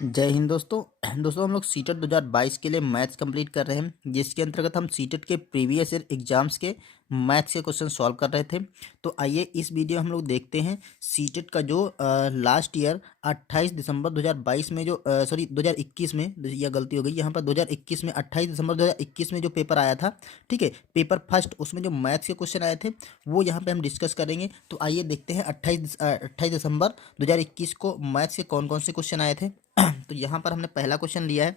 जय हिंद दोस्तों। दोस्तों हम लोग सीटेट 2022 के लिए मैथ्स कंप्लीट कर रहे हैं, जिसके अंतर्गत हम सीटेट के प्रीवियस ईयर एग्जाम्स के मैथ्स के क्वेश्चन सॉल्व कर रहे थे। तो आइए इस वीडियो हम लोग देखते हैं सीटेट का जो लास्ट ईयर 28 दिसंबर 2022 में जो 2021 में, यह गलती हो गई यहाँ पर, 2021 में 28 दिसंबर 2021 में जो पेपर आया था, ठीक है, पेपर फर्स्ट, उसमें जो मैथ्स के क्वेश्चन आए थे वो यहाँ पे हम डिस्कस करेंगे। तो आइए देखते हैं 28 दिसंबर 2021 को मैथ्स के कौन कौन से क्वेश्चन आए थे। तो यहाँ पर हमने पहला क्वेश्चन लिया है,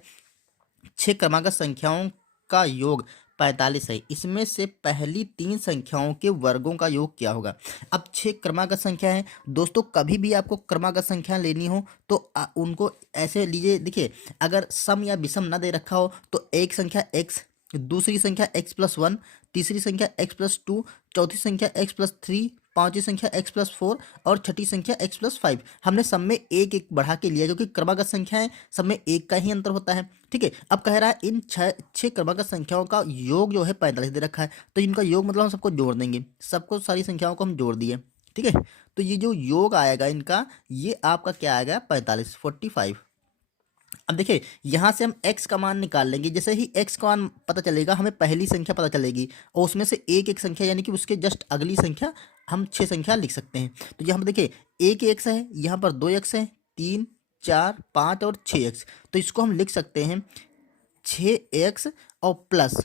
6 क्रमांक संख्याओं का योग 45 है, इसमें से पहली 3 संख्याओं के वर्गों का योग क्या होगा। अब 6 क्रमांक संख्या है दोस्तों, कभी भी आपको क्रमागत संख्या लेनी हो तो उनको ऐसे लीजिए। देखिए, अगर सम या विषम ना दे रखा हो तो एक संख्या x, दूसरी संख्या x+1, तीसरी संख्या x+2, चौथी संख्या x+3, पांचवी संख्या x+4 और छठी संख्या x+5। हमने सब में एक एक बढ़ा के लिया, क्योंकि क्रमागत संख्या है, सब में एक का ही अंतर होता है। ठीक है, अब कह रहा है इन छह क्रमागत संख्याओं का योग जो है 45 दे रखा है, तो इनका योग मतलब हम सबको जोड़ देंगे, सबको सारी संख्याओं को हम जोड़ दिए। ठीक है, तो ये जो योग आएगा इनका, ये आपका क्या आएगा, 45। अब देखिए, यहाँ से हम x का मान निकाल लेंगे। जैसे ही x का मान पता चलेगा, हमें पहली संख्या पता चलेगी और उसमें से एक एक संख्या, यानी कि उसके जस्ट अगली संख्या हम 6 संख्या लिख सकते हैं। तो यहाँ पर देखिए, एक x है, यहाँ पर 2x है, 3, 4, 5 और 6x। तो इसको हम लिख सकते हैं 6x और प्लस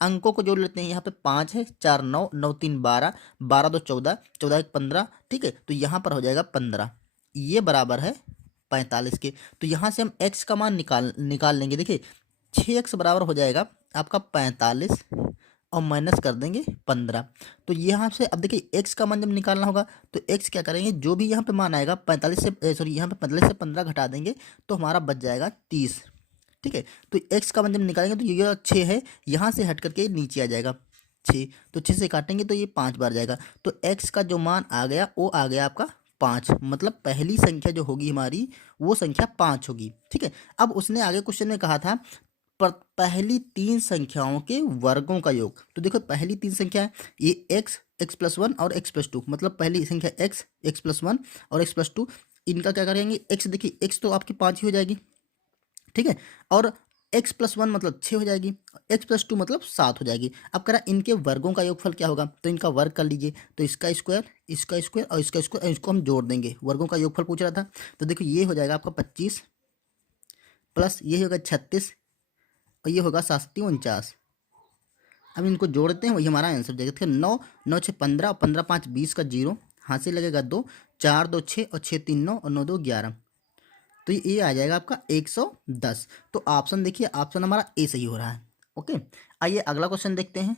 अंकों को जोड़ लेते हैं। यहाँ पे 5 है, 4 9, 9 3 12, 12 2 14, 14 1 15। ठीक है, तो यहाँ पर हो जाएगा 15, ये बराबर है 45 के। तो यहाँ से हम x का मान निकाल लेंगे। देखिए, 6x बराबर हो जाएगा आपका 45 और माइनस कर देंगे 15। तो यहाँ से अब देखिए, x का मान जब निकालना होगा तो x क्या करेंगे, जो भी यहाँ पे मान आएगा 45 से, सॉरी, यहाँ पे 45 से 15 घटा देंगे तो हमारा बच जाएगा 30। ठीक है, तो x का मान जब निकालेंगे तो ये 6 है, यहाँ से हट करके नीचे आ जाएगा 6, तो 6 से काटेंगे तो ये 5 बार जाएगा। तो x का जो मान आ गया वो आ गया आपका 5, मतलब पहली संख्या जो होगी हमारी वो संख्या 5 होगी। ठीक है, अब उसने आगे क्वेश्चन में कहा था पहली 3 संख्याओं के वर्गों का योग। तो देखो, पहली 3 संख्या है ये x, x+1 और x+2, मतलब पहली संख्या x, x+1 और x+2, इनका क्या करेंगे, x, देखिए x तो आपकी 5 ही हो जाएगी। ठीक है, और x+1 मतलब 6 हो जाएगी, x+2 मतलब 7 हो जाएगी। अब कह रहा इनके वर्गों का योगफल क्या होगा, तो इनका वर्ग कर लीजिए। तो इसका स्क्वायर, इसका स्क्वायर और इसका स्क्वायर, इसको हम जोड़ देंगे। वर्गों का योगफल पूछ रहा था, तो देखो ये हो जाएगा आपका 25 प्लस ये होगा 36 और ये होगा 7 49। अब इनको जोड़ते हैं, वही हमारा आंसर हो जाएगा। देखिए, 9 9 6 15 और 15 5 20 का 0, हाथ से लगेगा 2, 4 2 6 और 6 3 9 और 9 2 11। तो ये आ जाएगा आपका 110। तो ऑप्शन देखिए, ऑप्शन हमारा ए सही हो रहा है। ओके, आइए अगला क्वेश्चन देखते हैं।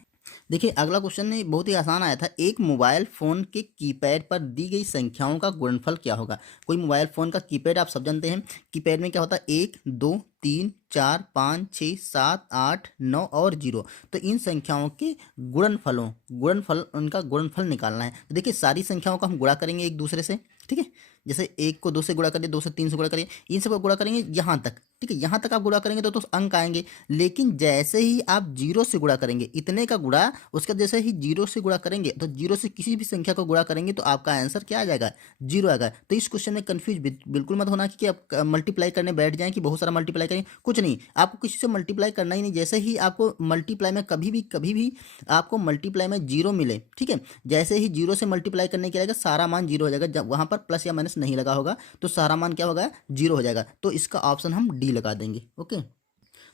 देखिए, अगला क्वेश्चन ने बहुत ही आसान आया था, एक मोबाइल फोन के कीपैड पर दी गई संख्याओं का गुणनफल क्या होगा। कोई मोबाइल फोन का कीपैड आप सब जानते हैं, कीपैड में क्या होता है, 1 2 3 4 5 6 7 8 9 और 0। तो इन संख्याओं के गुणनफल, उनका गुणनफल निकालना है। तो देखिए, सारी संख्याओं का हम गुणा करेंगे एक दूसरे से। ठीक है, जैसे 1 को 2 से गुणा करिए, 2 से 3 से गुणा करिए, इन सब को गुणा करेंगे यहाँ तक। ठीक है, यहाँ तक आप गुणा करेंगे तो अंक आएंगे। लेकिन जैसे ही आप 0 से गुणा करेंगे, इतने का गुणा, उसका जैसे ही 0 से गुणा करेंगे, तो 0 से किसी भी संख्या को गुणा करेंगे तो आपका आंसर क्या आ जाएगा, 0 आएगा। तो इस क्वेश्चन में कंफ्यूज बिल्कुल मत होना कि आप मल्टीप्लाई करने बैठ जाएं, कि बहुत सारा मल्टीप्लाई करें, कुछ नहीं, आपको किसी से मल्टीप्लाई करना ही नहीं। जैसे ही आपको मल्टीप्लाई में कभी भी आपको मल्टीप्लाई में 0 मिले, ठीक है, जैसे ही 0 से मल्टीप्लाई करने के लिए सारा मान 0 हो जाएगा। जब वहां पर प्लस या माइनस नहीं लगा होगा तो सारा मान क्या होगा, 0 हो जाएगा। तो इसका ऑप्शन हम डी लगा देंगे। ओके,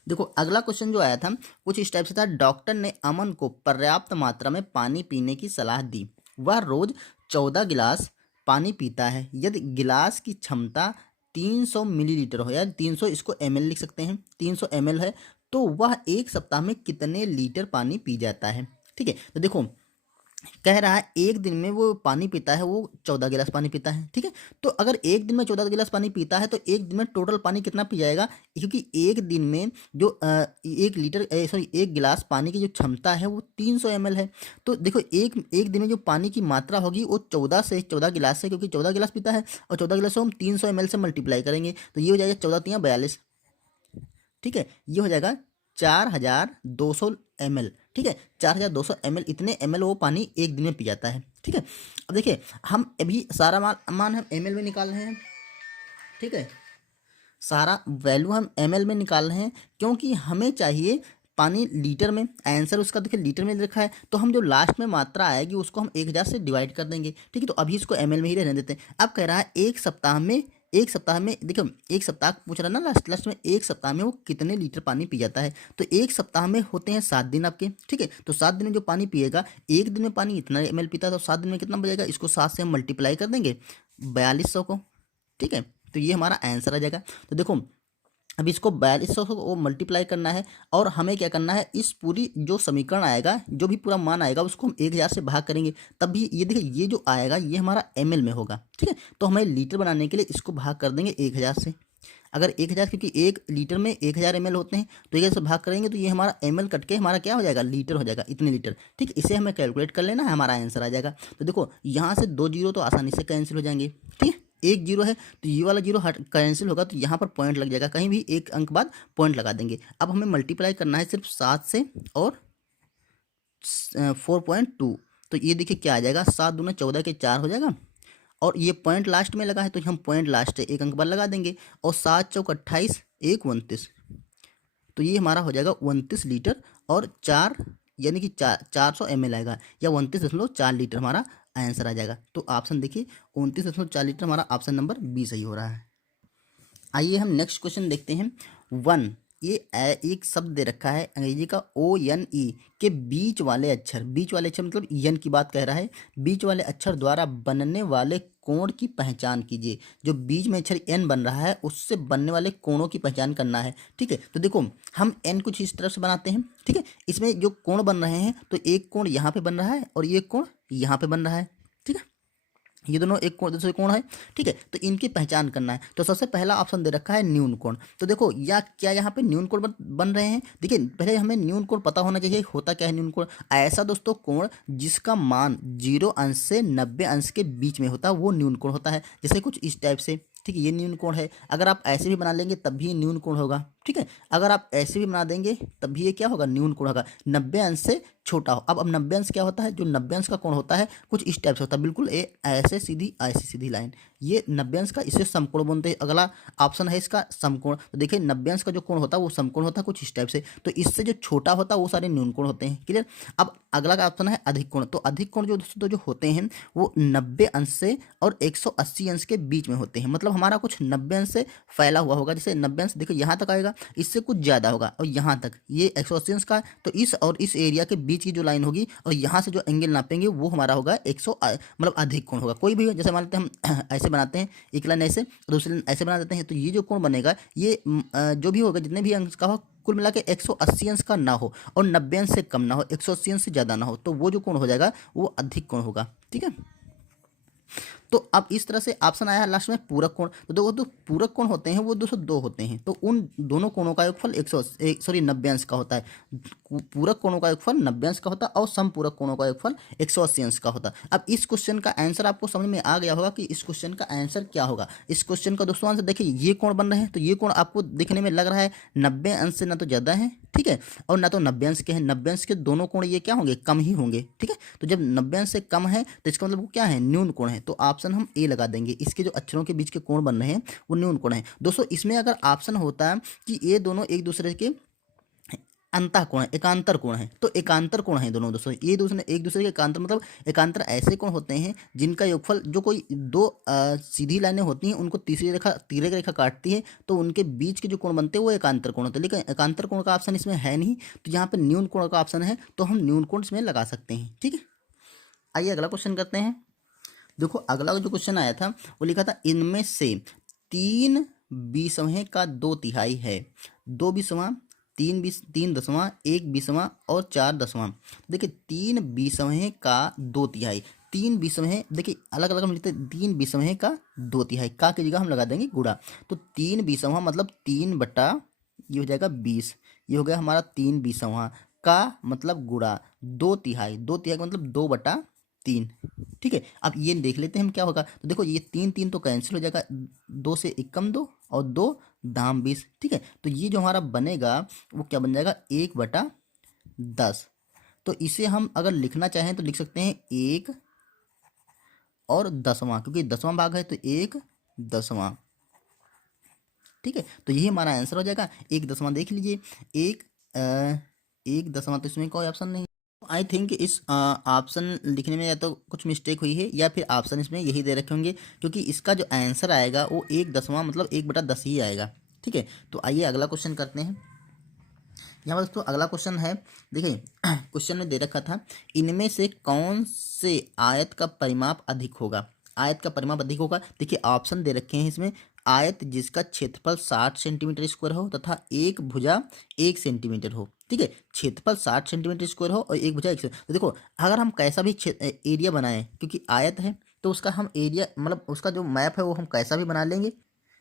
देखो अगला क्वेश्चन जो आया था कुछ इस टाइप से था, डॉक्टर ने अमन को पर्याप्त मात्रा में पानी पीने की सलाह दी। वह रोज 14 गिलास पानी पीता है। यदि गिलास की क्षमता 300 मिलीलीटर हो, या 300, इसको ml लिख सकते हैं, 300 ml है, तो वह एक सप्ताह में कितने लीटर पानी पी जाता है। ठीक है, तो देखो, कह रहा है एक दिन में वो पानी पीता है, वो 14 गिलास पानी पीता है। ठीक है, तो अगर एक दिन में 14 गिलास पानी पीता है तो एक दिन में टोटल पानी कितना पी जाएगा, क्योंकि एक दिन में जो 1 गिलास पानी की जो क्षमता है वो 300 ml है। तो देखो, एक एक दिन में जो पानी की मात्रा होगी वो 14 गिलास से, क्योंकि 14 गिलास पीता है, और 14 गिलास को हम 300 ml से मल्टीप्लाई करेंगे तो ये हो जाएगा 14 3 42। ठीक है, ये हो जाएगा 4200 ml। ठीक है, 4200 ml, इतने ml वो पानी एक दिन में पी जाता है। ठीक है, अब देखिए, हम अभी सारा मान हम ml में निकाल रहे हैं। ठीक है, सारा वैल्यू हम ml में निकाल रहे हैं, क्योंकि हमें चाहिए पानी लीटर में। आंसर उसका देखिए लीटर में लिखा है, तो हम जो लास्ट में मात्रा आएगी उसको हम 1000 से डिवाइड कर देंगे। ठीक है, तो अभी इसको ml में ही रहने देते हैं। अब कह रहा है एक सप्ताह में देखो, एक सप्ताह पूछ रहा है ना, लास्ट लास्ट में एक सप्ताह में वो कितने लीटर पानी पी जाता है। तो एक सप्ताह में होते हैं 7 दिन आपके। ठीक है, तो 7 दिन में जो पानी पिएगा, एक दिन में पानी इतना ml पीता है, तो 7 दिन में कितना बचेगा, इसको 7 से हम मल्टीप्लाई कर देंगे 4200 को। ठीक है, तो ये हमारा आंसर आ जाएगा। तो देखो अब इसको 4200 को मल्टीप्लाई करना है, और हमें क्या करना है, इस पूरी जो समीकरण आएगा, जो भी पूरा मान आएगा उसको हम 1000 से भाग करेंगे, तब भी ये देखिए ये जो आएगा ये हमारा ml में होगा। ठीक है, तो हमें लीटर बनाने के लिए इसको भाग कर देंगे 1000 से। अगर 1000, क्योंकि एक लीटर में 1000 ml होते हैं, तो 1000 से भाग करेंगे तो ये हमारा ml कट के हमारा क्या हो जाएगा, लीटर हो जाएगा, इतने लीटर। ठीक है, इसे हमें कैलकुलेट कर लेना है, हमारा आंसर आ जाएगा। तो देखो यहाँ से 2 जीरो तो आसानी से कैंसिल हो जाएंगे। ठीक है, एक जीरो है तो ये वाला जीरो हट कैंसिल होगा, तो यहाँ पर पॉइंट लग जाएगा, कहीं भी एक अंक बाद पॉइंट लगा देंगे। अब हमें मल्टीप्लाई करना है सिर्फ 7 से और 4.2, तो ये देखिए क्या आ जाएगा, 7 दूना 14 के 4 हो जाएगा, और ये पॉइंट लास्ट में लगा है तो हम पॉइंट लास्ट है एक अंक बाद लगा देंगे, और 7 चौक 28, 1 29, तो ये हमारा हो जाएगा 29 लीटर, और 4 यानी कि 400 ml आएगा, या 29.4 लीटर हमारा आंसर आ जाएगा। तो ऑप्शन देखिए 29.4 लीटर हमारा ऑप्शन नंबर बी सही हो रहा है। आइए हम नेक्स्ट क्वेश्चन देखते हैं। वन, ये एक शब्द दे रखा है अंग्रेजी का ONE के बीच वाले अक्षर, बीच वाले अक्षर मतलब यन की बात कह रहा है, बीच वाले अक्षर द्वारा बनने वाले कोण की पहचान कीजिए। जो बीच में अक्षर एन बन रहा है उससे बनने वाले कोणों की पहचान करना है। ठीक है, तो देखो हम एन कुछ इस तरह से बनाते हैं। ठीक है, इसमें जो कोण बन रहे हैं, तो एक कोण यहाँ पे बन रहा है और ये कोण यहाँ पे बन रहा है। ठीक है, ये दोनों एक कोण दूसरे कोण है। ठीक है, तो इनकी पहचान करना है। तो सबसे पहला ऑप्शन दे रखा है न्यून कोण। तो देखो या क्या यहाँ पे न्यून कोण बन रहे हैं। देखिए पहले हमें न्यून कोण पता होना चाहिए, होता क्या है न्यून कोण। ऐसा दोस्तों कोण जिसका मान 0 अंश से 90 अंश के बीच में होता है वो न्यून कोण होता है। जैसे कुछ इस टाइप से। ठीक है, ये न्यून कोण है। अगर आप ऐसे भी बना लेंगे तब भी न्यून कोण होगा। ठीक है, अगर आप ऐसे भी बना देंगे तब भी ये क्या होगा, न्यून कोण होगा, 90 अंश से छोटा हो। अब 90 अंश क्या होता है, जो 90 अंश का कोण होता है कुछ इस टाइप से होता है, बिल्कुल ऐसे सीधी ऐसी सीधी लाइन, ये 90 अंश का, इसे समकोण बोलते हैं। अगला ऑप्शन है इसका समकोण। तो देखिए 90 अंश का जो कोण होता है वो समकोण होता है कुछ इस टाइप से, तो इससे जो छोटा होता है वो सारे न्यून कोण होते हैं। क्लियर। अब अगला का ऑप्शन है अधिक कोण। तो अधिक कोण जो दोस्तों जो होते हैं वो 90 अंश से और 180 अंश के बीच में होते हैं। मतलब हमारा कुछ 90 अंश से फैला हुआ होगा। जैसे 90 अंश देखो यहाँ तक आएगा, इससे कुछ ज़्यादा होगा, और यहाँ तक ये 180 अंश का है, तो इस और इस एरिया के बीच की जो लाइन होगी और यहाँ से जो एंगल नापेंगे वो हमारा होगा 100, मतलब अधिक कोण होगा। कोई भी जैसे मान लेते हैं हम ऐसे बनाते हैं, एक लाइन ऐसे दूसरी लाइन ऐसे बना देते हैं, तो ये जो कोण बनेगा ये जो भी होगा जितने भी अंश का हो, कुल मिला के 180 अंश का ना हो और 90 अंश से कम ना हो, 180 अंश से ज़्यादा ना हो, तो वो जो कोण हो जाएगा वो अधिक कोण होगा। ठीक है, तो अब इस तरह से ऑप्शन आया लास्ट में पूरक कोण। तो देखो तो पूरक कोण होते हैं वो 202 होते हैं, तो उन दोनों कोणों का योगफल 90 अंश का होता है। पूरक कोणों का योगफल 90 अंश का होता है और समपूरक कोणों का योगफल 180 अंश का होता है। अब इस क्वेश्चन का आंसर आपको समझ में आ गया होगा कि इस क्वेश्चन का आंसर क्या होगा। इस क्वेश्चन का दोस्तों आंसर देखिए, ये कोण बन रहे हैं, तो ये कोण आपको दिखने में लग रहा है 90 अंश से ना तो ज़्यादा है, ठीक है, और ना तो 90 अंश के हैं। 90 अंश के दोनों कोण ये क्या होंगे, कम ही होंगे। ठीक है, तो जब 90 अंश से कम है तो इसका मतलब वो क्या है, न्यून कोण है। तो ऑप्शन हम ए लगा देंगे। इसके जो अक्षरों के बीच के कोण बन रहे हैं वो न्यून कोण है। दोस्तों इसमें अगर ऑप्शन होता है कि ये दोनों एक दूसरे के अंतः कोण है, एकांतर कोण है, तो एकांतर कोण है दोनों दोस्तों, ये दूसरे एक दूसरे के एकांतर, मतलब एकांतर ऐसे कोण होते हैं जिनका योगफल, जो कोई दो सीधी लाइनें होती हैं उनको तीसरी रेखा तिर्यक रेखा काटती है, तो उनके बीच के जो कोण बनते हैं वो एकांतर कोण होते हैं। लेकिन एकांतर कोण का ऑप्शन इसमें है नहीं, तो यहाँ पे न्यून कोण का ऑप्शन है, तो हम न्यून कोण इसमें लगा सकते हैं। ठीक है, आइए अगला क्वेश्चन करते हैं। देखो अगला जो क्वेश्चन आया था वो लिखा था इनमें से 3/20 का 2/3 है। 2/20, 3/10, 1/20 और 4/10। देखिए 3/20 का 2/3, 3/20 देखिए अलग अलग हम लिखते हैं, 3/20 का 2/3 का की जगह हम लगा देंगे गुणा। तो 3/20 मतलब 3/, ये हो जाएगा 20, ये हो गया हमारा 3/20 का मतलब गुणा 2/3, 2/3 का मतलब 2/3। ठीक है, अब ये देख लेते हैं हम क्या होगा। तो देखो ये 3 3 तो कैंसिल हो जाएगा, 2 से 1 कम 2 और 2 दाम 20। ठीक है, तो ये जो हमारा बनेगा वो क्या बन जाएगा, 1/10। तो इसे हम अगर लिखना चाहें तो लिख सकते हैं 1 और 10वां, क्योंकि 10वां भाग है तो 1/10। ठीक है, तो यही हमारा आंसर हो जाएगा। 1 दशमलव देख लीजिए, एक 1 दशमलव, तो इसमें कोई ऑप्शन नहीं। आई थिंक इस ऑप्शन लिखने में या तो कुछ मिस्टेक हुई है या फिर ऑप्शन इसमें यही दे रखे होंगे, क्योंकि इसका जो आंसर आएगा वो 1 दशमलव मतलब 1/10 ही आएगा। ठीक है, तो आइए अगला क्वेश्चन करते हैं। यहाँ पर दोस्तों अगला क्वेश्चन है, देखिए क्वेश्चन में दे रखा था, इनमें से कौन से आयत का परिमाप अधिक होगा। आयत का परिमाप अधिक होगा, देखिए ऑप्शन दे रखे हैं इसमें, आयत जिसका क्षेत्रफल 60 सेंटीमीटर स्क्वायर हो तथा एक भुजा 1 सेंटीमीटर हो। ठीक है, क्षेत्रफल 60 सेंटीमीटर स्क्वायर हो और एक भुजा 1 तो देखो अगर हम कैसा भी एरिया बनाएं, क्योंकि आयत है तो उसका हम एरिया मतलब उसका जो मैप है वो हम कैसा भी बना लेंगे,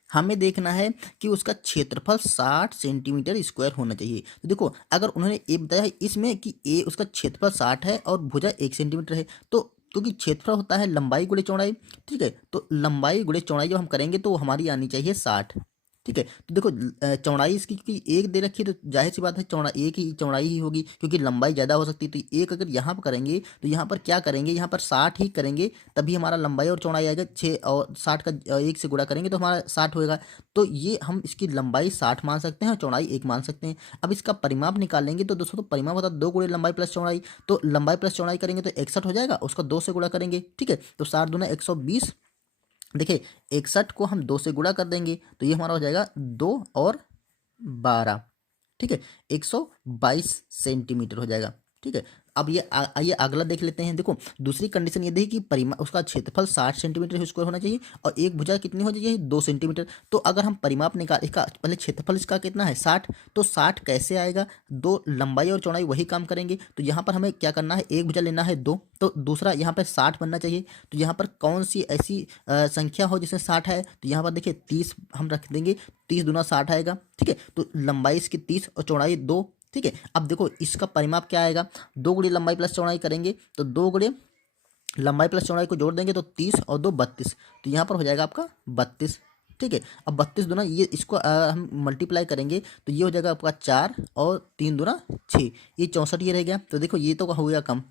हमें देखना है कि उसका क्षेत्रफल 60 सेंटीमीटर स्क्वायर होना चाहिए। तो देखो अगर उन्होंने ये बताया है इसमें कि ए उसका क्षेत्रफल 60 है और भुजा 1 सेंटीमीटर है, तो क्योंकि क्षेत्रफल होता है लंबाई गुणे चौड़ाई। ठीक है, तो लंबाई गुणे चौड़ाई जब हम करेंगे तो हमारी आनी चाहिए 60। ठीक है, तो देखो चौड़ाई इसकी क्योंकि एक दे रखी है तो जाहिर सी बात है चौड़ा एक ही चौड़ाई ही होगी, क्योंकि लंबाई ज़्यादा हो सकती है। तो एक अगर यहाँ पर करेंगे तो यहाँ पर क्या करेंगे, यहाँ पर 60 ही करेंगे तभी हमारा लंबाई और चौड़ाई आएगा। 6 और 60 का 1 से गुणा करेंगे तो हमारा 60 होएगा। तो ये हम इसकी लंबाई 60 मान सकते हैं और चौड़ाई 1 मान सकते हैं। अब इसका परिमाप निकालेंगे तो दोस्तों, तो परिमाप होता है 2 गुणे लंबाई प्लस चौड़ाई, तो लंबाई प्लस चौड़ाई करेंगे तो 61 हो जाएगा, उसका 2 से गुणा करेंगे। ठीक है, तो 60 दूना 120, देखिए 61 को हम 2 से गुणा कर देंगे तो ये हमारा हो जाएगा 2 और 12। ठीक है, 122 सेंटीमीटर हो जाएगा। ठीक है, अब ये आइए अगला देख लेते हैं। देखो दूसरी कंडीशन ये देखिए कि परिमाप उसका क्षेत्रफल 60 सेंटीमीटर स्क्वायर होना चाहिए और एक भुजा कितनी हो चाहिए 2 सेंटीमीटर। तो अगर हम परिमाप निकाल, इसका पहले क्षेत्रफल इसका कितना है 60, तो 60 कैसे आएगा, 2 लंबाई और चौड़ाई वही काम करेंगे। तो यहाँ पर हमें क्या करना है, एक भुजा लेना है 2, तो दूसरा यहाँ पर 60 बनना चाहिए। तो यहाँ पर कौन सी ऐसी संख्या हो जिसमें 60 है, तो यहाँ पर देखिए 30 हम रख देंगे, 30 दूना 60 आएगा। ठीक है, तो लंबाई इसकी 30 और चौड़ाई 2। ठीक है, अब देखो इसका परिमाप क्या आएगा, 2 गुणे लंबाई प्लस चौड़ाई करेंगे तो 2 गुणे लंबाई प्लस चौड़ाई को जोड़ देंगे तो 30 और 2 32, तो यहाँ पर हो जाएगा आपका 32। ठीक है, अब 32 दूना ये इसको हम मल्टीप्लाई करेंगे तो ये हो जाएगा आपका 4 और 3 दूना 6, ये 64 ये रह गया। तो देखो ये तो हो गया कम।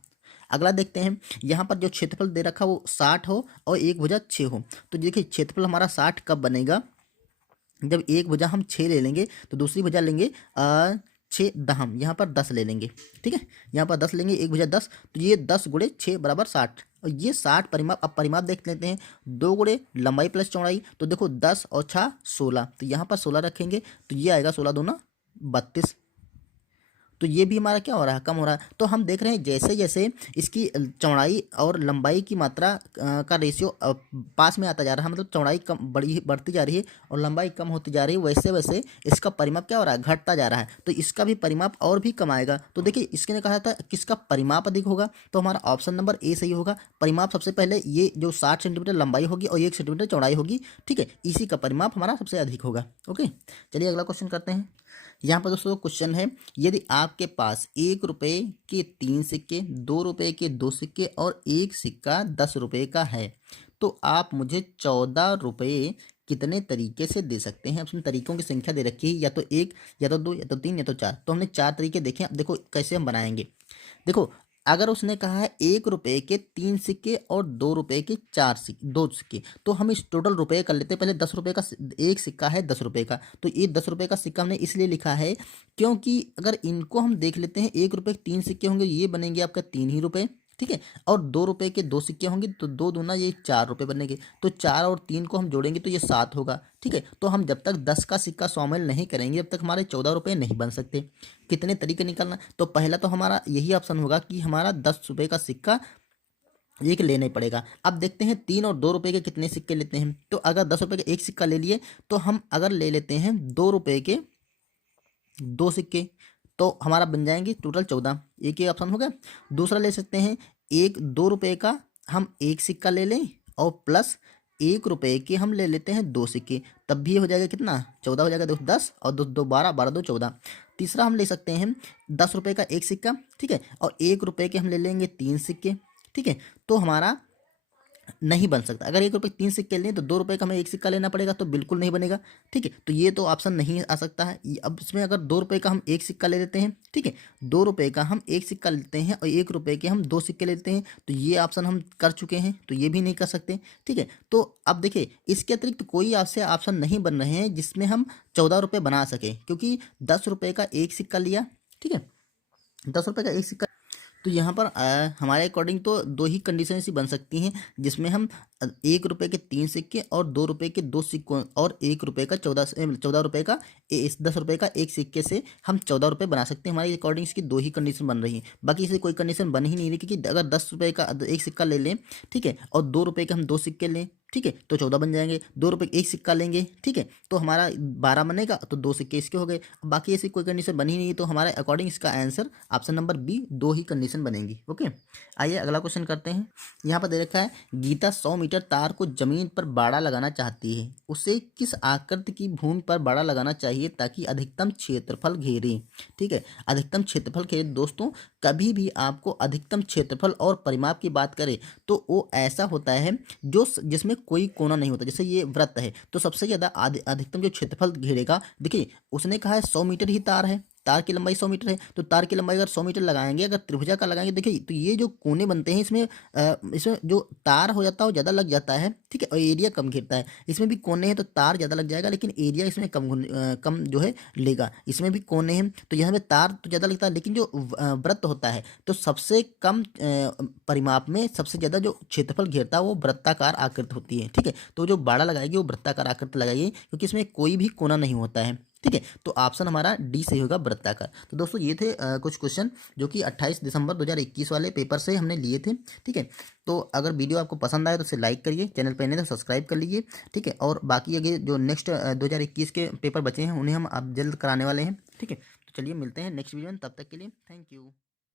अगला देखते हैं, यहाँ पर जो क्षेत्रफल दे रखा वो 60 हो और एक भुजा 6 हो। तो देखिए क्षेत्रफल हमारा 60 कब बनेगा, जब एक भुजा हम 6 ले लेंगे तो दूसरी भुजा लेंगे 6 दहम, यहाँ पर 10 ले लेंगे। ठीक है, यहाँ पर 10 लेंगे, एक भुजा 10, तो ये 10 गुणे 6 बराबर 60 और ये 60 परिमाप। अब परिमाप देख लेते हैं, 2 गुणे लंबाई प्लस चौड़ाई, तो देखो 10 और 6 16, तो यहाँ पर 16 रखेंगे तो ये आएगा 16 दूना 32। तो ये भी हमारा क्या हो रहा है, कम हो रहा है। तो हम देख रहे हैं जैसे जैसे इसकी चौड़ाई और लंबाई की मात्रा का रेशियो पास में आता जा रहा है, मतलब चौड़ाई कम बढ़ती जा रही है और लंबाई कम होती जा रही है, वैसे वैसे इसका परिमाप क्या हो रहा है, घटता जा रहा है। तो इसका भी परिमाप और भी कम आएगा। तो देखिए इसके ने कहा था किसका परिमाप अधिक होगा, तो हमारा ऑप्शन नंबर ए सही होगा। परिमाप सबसे पहले ये जो 60 सेंटीमीटर लंबाई होगी और 1 सेंटीमीटर चौड़ाई होगी। ठीक है, इसी का परिमाप हमारा सबसे अधिक होगा। ओके, चलिए अगला क्वेश्चन करते हैं। यहाँ पर दोस्तों क्वेश्चन है, यदि आपके पास 1 रुपये के 3 सिक्के, 2 रुपये के 2 सिक्के और एक सिक्का 10 रुपये का है, तो आप मुझे 14 रुपये कितने तरीके से दे सकते हैं। उसमें तरीकों की संख्या दे रखी है, या तो 1 या तो 2 या तो 3 या तो 4। तो हमने 4 तरीके देखे। अब देखो कैसे हम बनाएंगे। देखो अगर उसने कहा है 1 रुपये के 3 सिक्के और 2 रुपये के 2 सिक्के, तो हम इस टोटल रुपये कर लेते हैं। पहले 10 रुपये का एक सिक्का है 10 रुपये का, तो ये 10 रुपये का सिक्का हमने इसलिए लिखा है क्योंकि अगर इनको हम देख लेते हैं, 1 रुपये के 3 सिक्के होंगे, ये बनेंगे आपका 3 ही रुपये। ठीक है, और 2 रुपये के 2 सिक्के होंगे तो 2 दूना ये 4 रुपये बनेंगे। तो 4 और 3 को हम जोड़ेंगे तो ये 7 होगा। ठीक है, तो हम जब तक 10 का सिक्का शामिल नहीं करेंगे जब तक हमारे 14 रुपये नहीं बन सकते। कितने तरीके निकालना, तो पहला तो हमारा यही ऑप्शन होगा कि हमारा 10 रुपये का सिक्का एक लेना ही पड़ेगा। अब देखते हैं 3 और 2 रुपये के कितने सिक्के लेते हैं। तो अगर 10 रुपये का एक सिक्का ले लिए तो हम अगर ले लेते हैं 2 रुपये के 2 सिक्के, तो हमारा बन जाएंगे टोटल 14। एक ही ऑप्शन हो गया। दूसरा ले सकते हैं, 2 रुपये का हम एक सिक्का ले लें और प्लस 1 रुपये के हम ले लेते हैं 2 सिक्के, तब भी हो जाएगा कितना 14 हो जाएगा। देखो 10 और 2 2 12, 12 2 14। तीसरा हम ले सकते हैं 10 रुपये का एक सिक्का, ठीक है, और 1 रुपये के हम ले लेंगे 3 सिक्के। ठीक है, तो हमारा नहीं बन सकता। अगर 1 रुपये 3 सिक्के लें तो 2 रुपये का हमें 1 सिक्का लेना पड़ेगा, तो बिल्कुल नहीं बनेगा। ठीक है, तो ये तो ऑप्शन नहीं आ सकता है। अब इसमें अगर 2 रुपये का हम 1 सिक्का ले लेते हैं, ठीक है, 2 रुपये का हम 1 सिक्का लेते हैं और 1 रुपये के हम 2 सिक्के लेते हैं, तो ये ऑप्शन हम कर चुके हैं, तो ये भी नहीं कर सकते। ठीक है, तो अब देखिए इसके अतिरिक्त कोई आपसे ऑप्शन नहीं बन रहे हैं जिसमें हम 14 रुपये बना सकें, क्योंकि 10 रुपये का 1 सिक्का लिया, ठीक है, 10 रुपये का 1 सिक्का, तो यहाँ पर हमारे अकॉर्डिंग तो 2 ही कंडीशन ऐसी बन सकती हैं जिसमें हम 1 रुपये के 3 सिक्के और 2 रुपये के 2 सिक्कों और 1 रुपये का 14 रुपये का 10 रुपये का 1 सिक्के से हम 14 रुपये बना सकते हैं। हमारे अकॉर्डिंग इसकी 2 ही कंडीशन बन रही हैं, बाकी इसे कोई कंडीशन बन ही नहीं रही, क्योंकि अगर 10 रुपये का 1 सिक्का ले लें, ठीक है, और 2 रुपये के हम 2 सिक्के लें, ठीक है, तो 14 बन जाएंगे। 2 रुपये का 1 सिक्का लेंगे, ठीक है, तो हमारा 12 बनेगा, तो 2 सिक्के इसके हो गए। बाकी ऐसी कोई कंडीशन बनी नहीं, तो हमारे अकॉर्डिंग इसका आंसर ऑप्शन नंबर बी 2 ही कंडीशन बनेगी। ओके, आइए अगला क्वेश्चन करते हैं। यहाँ पर दे रखा है गीता 100 मीटर तार को जमीन पर बाड़ा लगाना चाहती है, उसे किस आकृति की भूमि पर बाड़ा लगाना चाहिए ताकि अधिकतम क्षेत्रफल घेरे। ठीक है, अधिकतम क्षेत्रफल घेरे। दोस्तों, कभी भी आपको अधिकतम क्षेत्रफल और परिमाप की बात करें तो वो ऐसा होता है जो जिसमें कोई कोना नहीं होता। जैसे ये वृत्त है, तो सबसे ज़्यादा अधिकतम जो क्षेत्रफल घेरेगा, देखिए उसने कहा है 100 मीटर ही तार है, तार की लंबाई 100 मीटर है, तो तार की लंबाई अगर 100 मीटर लगाएंगे, अगर त्रिभुजा का लगाएंगे, देखिए तो ये जो कोने बनते हैं इसमें इसमें जो तार हो जाता है वो ज़्यादा लग जाता है, ठीक है, और एरिया कम घेरता है। इसमें भी कोने हैं तो तार ज़्यादा लग जाएगा, लेकिन एरिया इसमें कम जो है लेगा। इसमें भी कोने हैं तो यहाँ पे तार तो ज़्यादा लगता है, लेकिन जो वृत्त होता है तो सबसे कम परिमाप में सबसे ज़्यादा जो क्षेत्रफल घेरता है वो वृत्ताकार आकृति होती है। ठीक है, तो जो बाड़ा लगाएगी वो वृत्ताकार आकृति लगाइए, क्योंकि इसमें कोई भी कोना नहीं होता है। ठीक है, तो ऑप्शन हमारा डी सही होगा, वृत्ताकार। तो दोस्तों ये थे कुछ क्वेश्चन जो कि 28 दिसंबर 2021 वाले पेपर से हमने लिए थे। ठीक है, तो अगर वीडियो आपको पसंद आए तो इसे लाइक करिए, चैनल पर नहीं तो सब्सक्राइब कर लीजिए। ठीक है, और बाकी अगर जो नेक्स्ट 2021 के पेपर बचे हैं उन्हें हम अब जल्द कराने वाले हैं। ठीक है, तो चलिए मिलते हैं नेक्स्ट वीडियो में, तब तक के लिए थैंक यू।